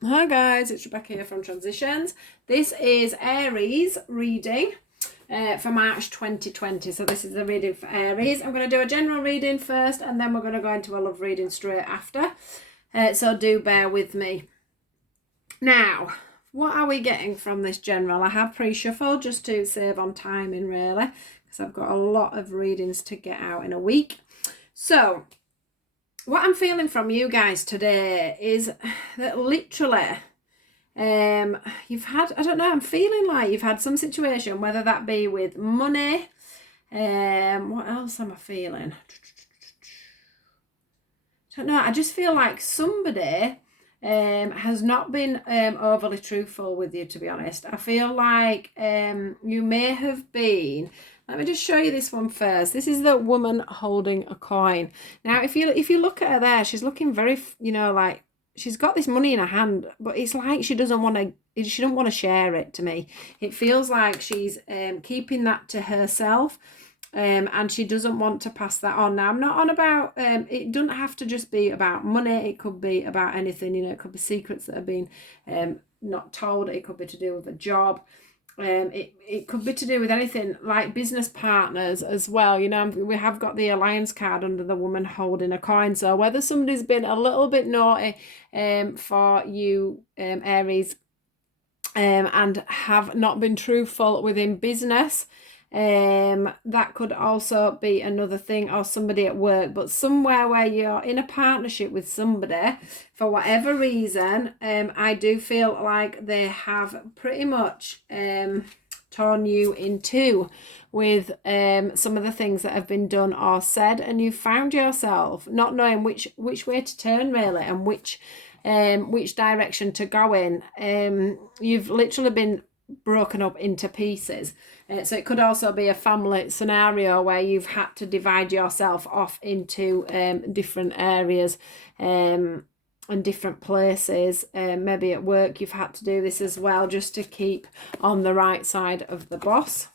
Hi guys, it's Rebecca here from Transitions. This is Aries reading for March 2020. So this is the reading for Aries. I'm going to do a general reading first and then we're going to go into a love reading straight after. So do bear with me. Now, what are we getting from this general? I have pre-shuffled just to save on timing really, because I've got a lot of readings to get out in a week. So what I'm feeling from you guys today is that literally you've had, I don't know, I'm feeling like you've had some situation, whether that be with money. What else am I feeling? I don't know, I just feel like somebody has not been overly truthful with you, to be honest. I feel like you may have been. Let me just show you this one first. This is the woman holding a coin. Now, if you look at her there, she's looking very, like she's got this money in her hand, but it's like she doesn't want to share it. To me, it feels like she's keeping that to herself. And she doesn't want to pass that on. Now, I'm not on about, it doesn't have to just be about money. It could be about anything, it could be secrets that have been not told. It could be to do with a job. It could be to do with anything like business partners as well. We have got the alliance card under the woman holding a coin. So whether somebody's been a little bit naughty for you, Aries, and have not been truthful within business, that could also be another thing, or somebody at work, but somewhere where you're in a partnership with somebody for whatever reason. I do feel like they have pretty much torn you in two with some of the things that have been done or said, and you found yourself not knowing which way to turn really, and which direction to go in. You've literally been broken up into pieces. So it could also be a family scenario where you've had to divide yourself off into different areas and different places. Maybe at work you've had to do this as well, just to keep on the right side of the boss.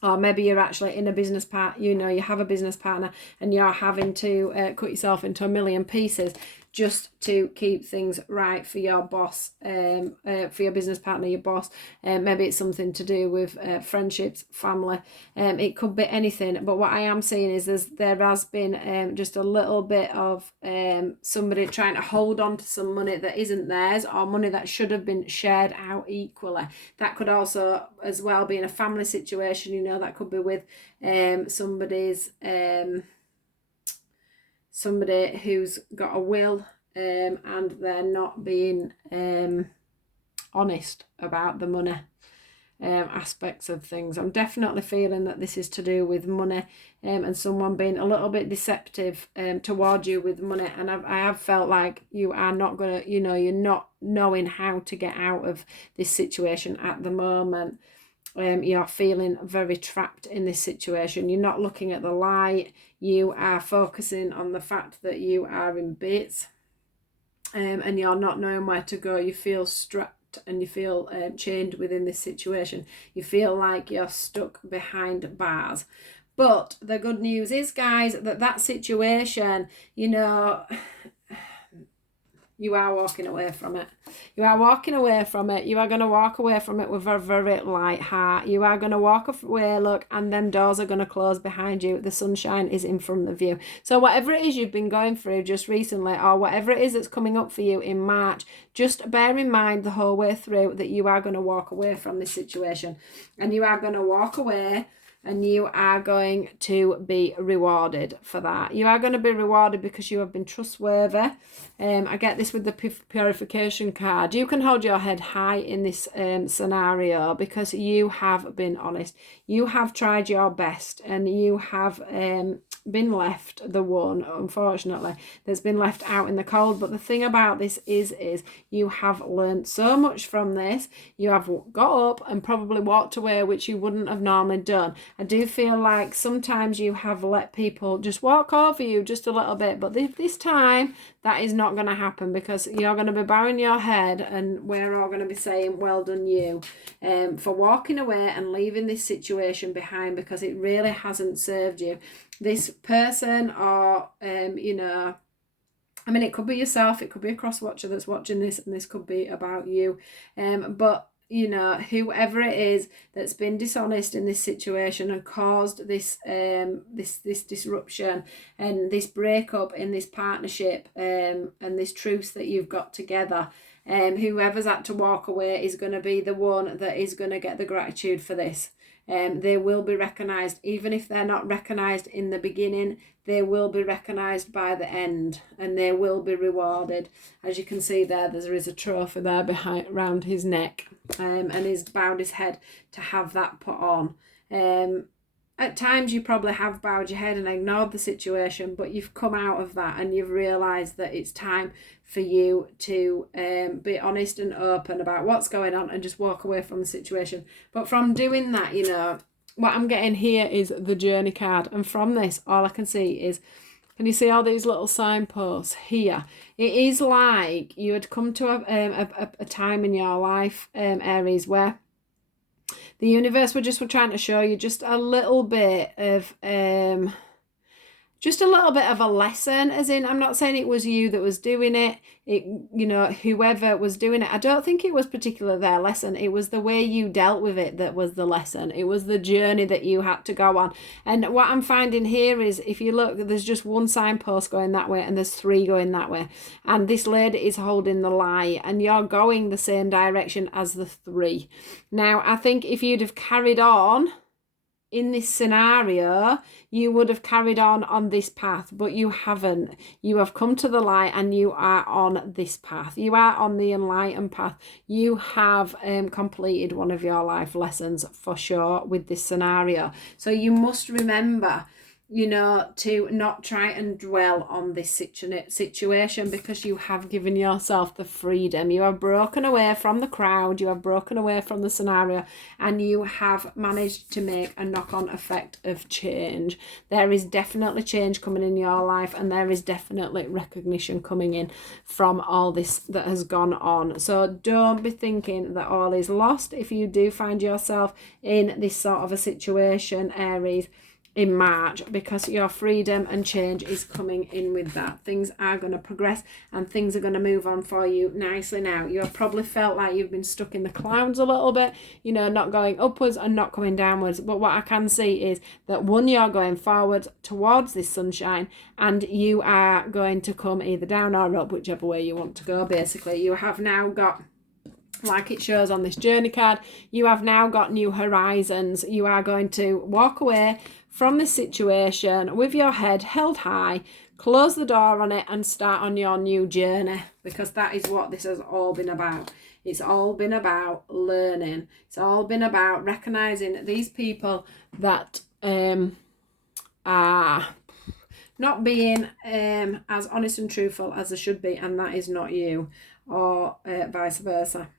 Or maybe you're actually in a business part, you have a business partner and you're having to cut yourself into a million pieces just to keep things right for your boss, for your business partner, your boss. Maybe it's something to do with friendships, family. It could be anything. But what I am seeing is there has been just a little bit of somebody trying to hold on to some money that isn't theirs, or money that should have been shared out equally. That could also as well be in a family situation. That could be with somebody who's got a will, and they're not being honest about the money aspects of things. I'm definitely feeling that this is to do with money, and someone being a little bit deceptive toward you with money. And I have felt like you are not gonna, you're not knowing how to get out of this situation at the moment. You're feeling very trapped in this situation. You're not looking at the light. You are focusing on the fact that you are in bits, and you're not knowing where to go. You feel strapped and you feel chained within this situation. You feel like you're stuck behind bars. But the good news is, guys, that situation, you are walking away from it. You are walking away from it. You are going to walk away from it with a very light heart. You are going to walk away, look, and them doors are going to close behind you. The sunshine is in front of you. So whatever it is you've been going through just recently, or whatever it is that's coming up for you in March, just bear in mind the whole way through that you are going to walk away from this situation. And you are going to walk away, and you are going to be rewarded for that. You are going to be rewarded because you have been trustworthy. I get this with the purification card. You can hold your head high in this scenario because you have been honest. You have tried your best, and you have been left the one, unfortunately, that's been left out in the cold. But the thing about this is you have learned so much from this. You have got up and probably walked away, which you wouldn't have normally done. I do feel like sometimes you have let people just walk over you just a little bit, but this time that is not going to happen, because you're going to be bowing your head and we're all going to be saying well done you, for walking away and leaving this situation behind, because it really hasn't served you. This person, or I mean, it could be yourself, it could be a cross watcher that's watching this, and this could be about you. But you know, whoever it is that's been dishonest in this situation and caused this this disruption and this breakup in this partnership, and this truce that you've got together, whoever's had to walk away is going to be the one that is going to get the gratitude for this. They will be recognised, even if they're not recognised in the beginning, they will be recognised by the end, and they will be rewarded. As you can see there is a trophy there behind around his neck, and he's bowed his head to have that put on. At times you probably have bowed your head and ignored the situation, but you've come out of that and you've realised that it's time for you to be honest and open about what's going on and just walk away from the situation. But from doing that, you know, what I'm getting here is the journey card. And from this, all I can see is, can you see all these little signposts here? It is like you had come to a time in your life, Aries, where the universe were trying to show you just a little bit of a lesson, as in, I'm not saying it was you that was doing it, you know, whoever was doing it. I don't think it was particularly their lesson. It was the way you dealt with it that was the lesson. It was the journey that you had to go on. And what I'm finding here is, if you look, there's just one signpost going that way and there's 3 going that way. And this lady is holding the lie and you're going the same direction as the 3. Now, I think if you'd have carried on in this scenario, you would have carried on this path, but you haven't. You have come to the light and you are on this path. You are on the enlightened path. You have completed one of your life lessons for sure with this scenario. So you must remember, you know, to not try and dwell on this situation, because you have given yourself the freedom. You have broken away from the crowd, you have broken away from the scenario, and you have managed to make a knock-on effect of change. There is definitely change coming in your life, and there is definitely recognition coming in from all this that has gone on. So don't be thinking that all is lost if you do find yourself in this sort of a situation, Aries, in March, because your freedom and change is coming in with that. Things are going to progress and things are going to move on for you nicely now. You have probably felt like you've been stuck in the clouds a little bit, you know, not going upwards and not coming downwards. But what I can see is that, one, you're going forward towards this sunshine, and you are going to come either down or up, whichever way you want to go. Basically, you have now got, like it shows on this journey card, you have now got new horizons. You are going to walk away from this situation with your head held high, close the door on it, and start on your new journey, because that is what this has all been about. It's all been about learning. It's all been about recognizing these people that are not being as honest and truthful as they should be, and that is not you, or vice versa.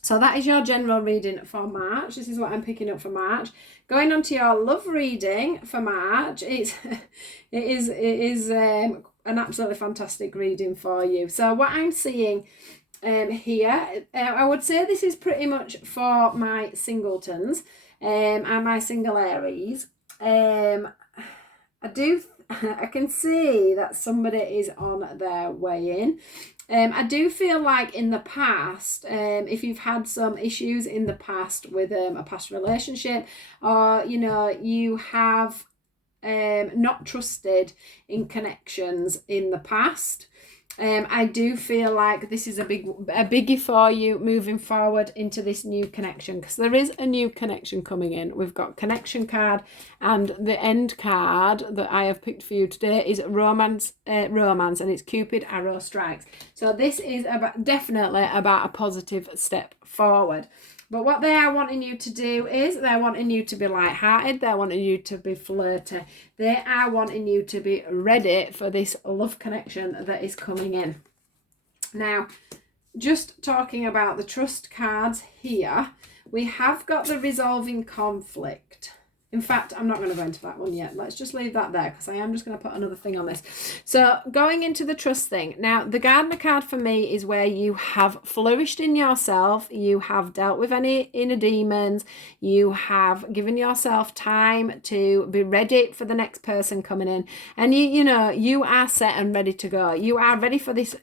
So that is your general reading for March. This is what I'm picking up for March. Going on to your love reading for March, it is an absolutely fantastic reading for you. So what I'm seeing here, I would say this is pretty much for my singletons and my single Aries. I can see that somebody is on their way in. I do feel like in the past, if you've had some issues in the past with a past relationship, or, you know, you have not trusted in connections in the past, I do feel like this is a biggie for you moving forward into this new connection, because there is a new connection coming in. We've got connection card, and the end card that I have picked for you today is romance, and it's Cupid arrow strikes. So this is definitely about a positive step forward. But what they are wanting you to do is they're wanting you to be lighthearted. They're wanting you to be flirty. They are wanting you to be ready for this love connection that is coming in. Now, just talking about the trust cards here, we have got the resolving conflict. In fact, I'm not going to go into that one yet. Let's just leave that there because I am just going to put another thing on this. So going into the trust thing. Now, the Gardener card for me is where you have flourished in yourself. You have dealt with any inner demons. You have given yourself time to be ready for the next person coming in. And you are set and ready to go. You are ready for this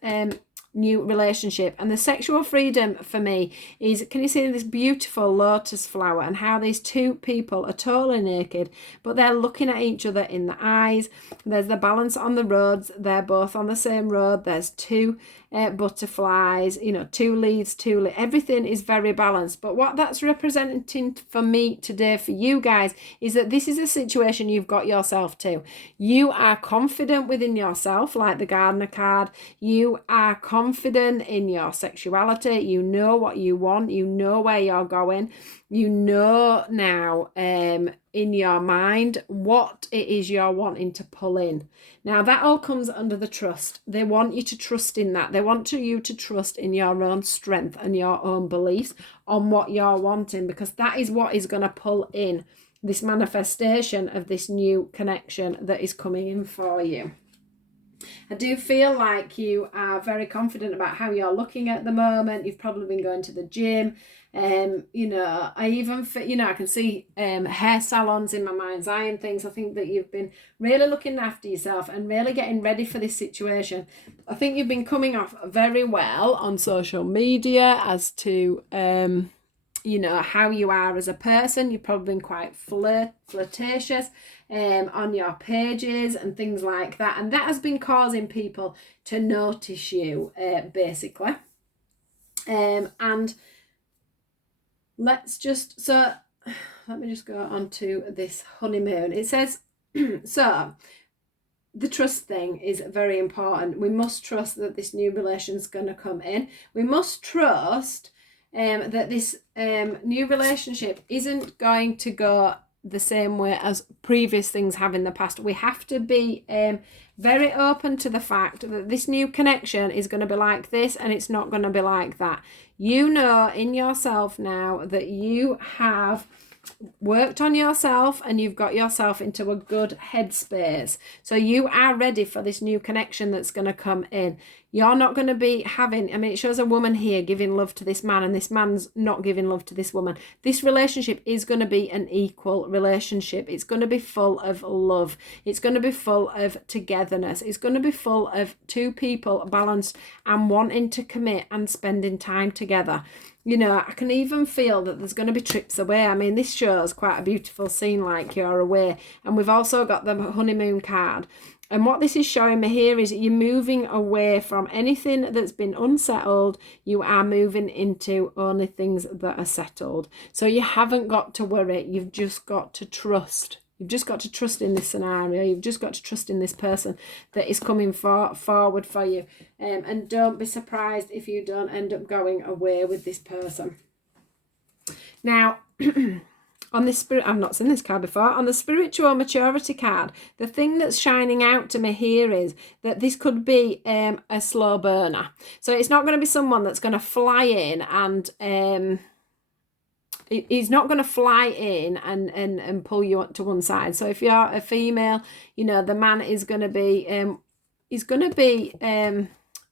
new relationship. And the sexual freedom for me is, can you see this beautiful lotus flower and how these two people are totally naked, but they're looking at each other in the eyes. There's the balance on the roads. They're both on the same road. There's two butterflies, two leaves, everything is very balanced. But what that's representing for me today, for you guys, is that this is a situation you've got yourself to. You are confident within yourself, like the Gardener card. You are confident in your sexuality. You know what you want. You know where you're going. You know now in your mind what it is you're wanting to pull in. Now that all comes under the trust. They want you to trust in that. They want you to trust in your own strength and your own beliefs on what you're wanting, because that is what is going to pull in this manifestation of this new connection that is coming in for you. I do feel like you are very confident about how you're looking at the moment. You've probably been going to the gym. I even I can see hair salons in my mind's eye and things. I think that you've been really looking after yourself and really getting ready for this situation. I think you've been coming off very well on social media as to how you are as a person. You've probably been quite flirtatious on your pages and things like that, and that has been causing people to notice you basically. And let me just go on to this honeymoon. It says so the trust thing is very important. We must trust that this new relation is going to come in. We must trust that this new relationship isn't going to go the same way as previous things have in the past. We have to be very open to the fact that this new connection is going to be like this and it's not going to be like that. You know in yourself now that you have worked on yourself and you've got yourself into a good headspace. So you are ready for this new connection that's going to come in. You're not going to be having, it shows a woman here giving love to this man and this man's not giving love to this woman. This relationship is going to be an equal relationship. It's going to be full of love. It's going to be full of togetherness. It's going to be full of two people balanced and wanting to commit and spending time together. I can even feel that there's going to be trips away. This shows quite a beautiful scene like you're away. And we've also got the honeymoon card. And what this is showing me here is you're moving away from anything that's been unsettled. You are moving into only things that are settled. So you haven't got to worry. You've just got to trust. You've just got to trust in this scenario. You've just got to trust in this person that is coming forward for you. And don't be surprised if you don't end up going away with this person. Now, on this spirit, I've not seen this card before. On the spiritual maturity card, the thing that's shining out to me here is that this could be a slow burner. So it's not going to be someone that's going to fly in and he's not going to fly in and pull you to one side. So if you're a female, the man is going to be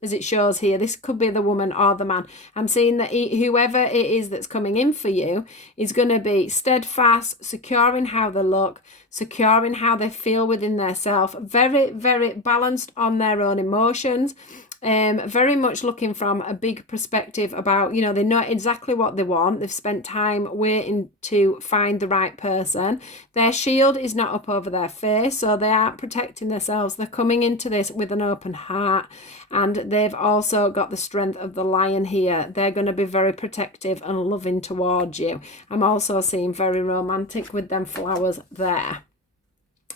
as it shows here, this could be the woman or the man. I'm seeing that whoever it is that's coming in for you is going to be steadfast, secure in how they look, secure in how they feel within their self, very, very balanced on their own emotions. Very much looking from a big perspective about, they know exactly what they want. They've spent time waiting to find the right person. Their shield is not up over their face, so they aren't protecting themselves. They're coming into this with an open heart, and they've also got the strength of the lion here. They're going to be very protective and loving towards you. I'm also seeing very romantic with them flowers there.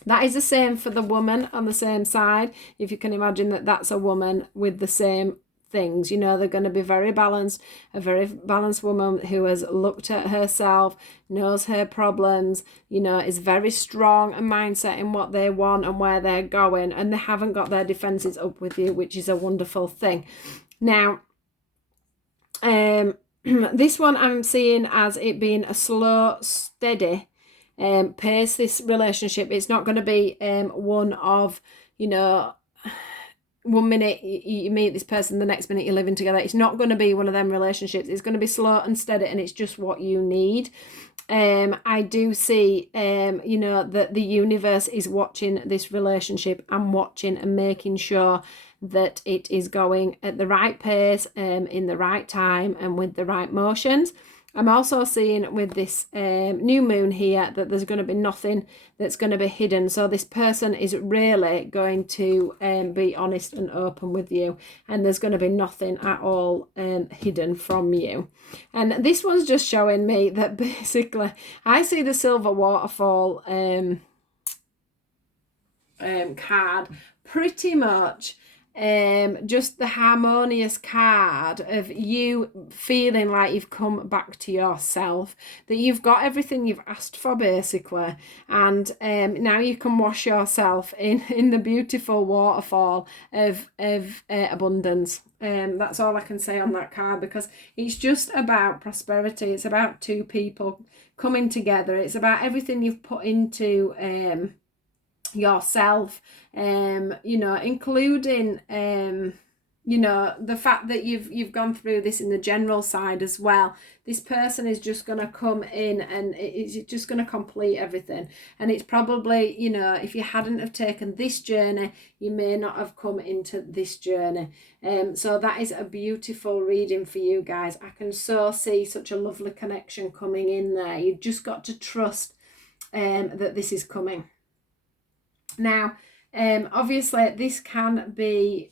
That is the same for the woman on the same side. If you can imagine that that's a woman with the same things, they're going to be very balanced, a very balanced woman who has looked at herself, knows her problems, is very strong and mindset in what they want and where they're going, and they haven't got their defenses up with you, which is a wonderful thing. Now, this one I'm seeing as it being a slow, steady pace this relationship. It's not going to be one of, you know, 1 minute you meet this person, the next minute you're living together. It's not going to be one of them relationships. It's going to be slow and steady, and it's just what you need. I do see, you know, that the universe is watching this relationship and watching and making sure that it is going at the right pace, in the right time, and with the right motions. I'm also seeing with this new moon here that there's going to be nothing that's going to be hidden. So this person is really going to be honest and open with you, and there's going to be nothing at all hidden from you. And this one's just showing me that basically I see the silver waterfall card pretty much just the harmonious card of you feeling like you've come back to yourself, that you've got everything you've asked for basically, and now you can wash yourself in the beautiful waterfall of abundance. That's all I can say on that card, because it's just about prosperity. It's about two people coming together. It's about everything you've put into yourself, you know, including you know, the fact that you've gone through this in the general side as well. This person is just going to come in and it's just going to complete everything. And it's probably, you know, if you hadn't have taken this journey, you may not have come into this journey. So that is a beautiful reading for you guys. I can so see such a lovely connection coming in there. You've just got to trust that this is coming. Now, obviously, this can be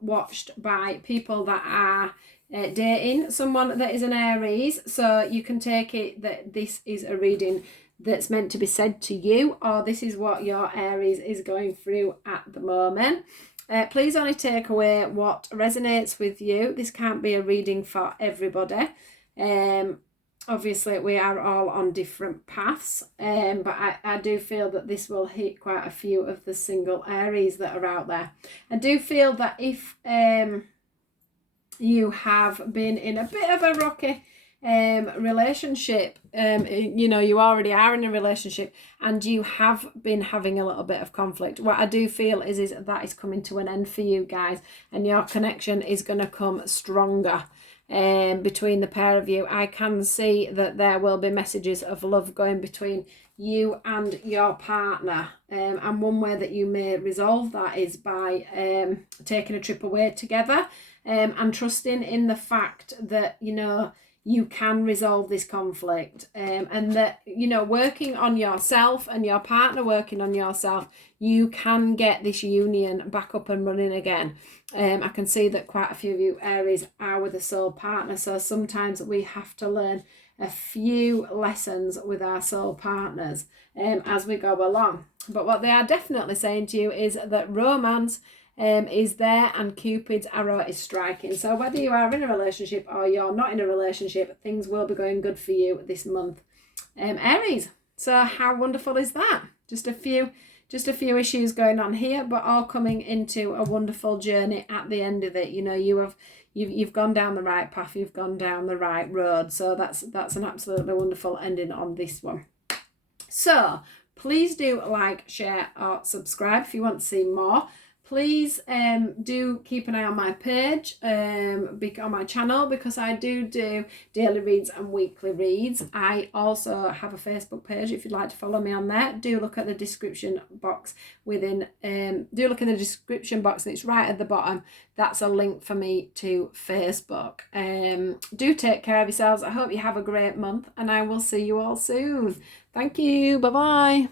watched by people that are dating someone that is an Aries. So you can take it that this is a reading that's meant to be said to you, or this is what your Aries is going through at the moment. Please only take away what resonates with you. This can't be a reading for everybody. Obviously, we are all on different paths, but I do feel that this will hit quite a few of the single Aries that are out there. I do feel that if you have been in a bit of a rocky relationship, you know, you already are in a relationship and you have been having a little bit of conflict, what I do feel is that is coming to an end for you guys, and your connection is going to come stronger. Between the pair of you, I can see that there will be messages of love going between you and your partner, and one way that you may resolve that is by taking a trip away together, and trusting in the fact that, you know, you can resolve this conflict, and that, you know, working on yourself and your partner working on yourself, you can get this union back up and running again. I can see that quite a few of you Aries are with a soul partner, so sometimes we have to learn a few lessons with our soul partners as we go along. But what they are definitely saying to you is that romance is there and Cupid's arrow is striking. So whether you are in a relationship or you're not in a relationship, things will be going good for you this month, Aries. So how wonderful is that? Just a few issues going on here, but all coming into a wonderful journey at the end of it. You know, you've gone down the right path, you've gone down the right road. So that's an absolutely wonderful ending on this one. So please do like, share, or subscribe if you want to see more. Please do keep an eye on my page, on my channel, because I do daily reads and weekly reads. I also have a Facebook page if you'd like to follow me on there. Do look at the description box and it's right at the bottom. That's a link for me to Facebook. Do take care of yourselves. I hope you have a great month, and I will see you all soon. Thank you. Bye-bye.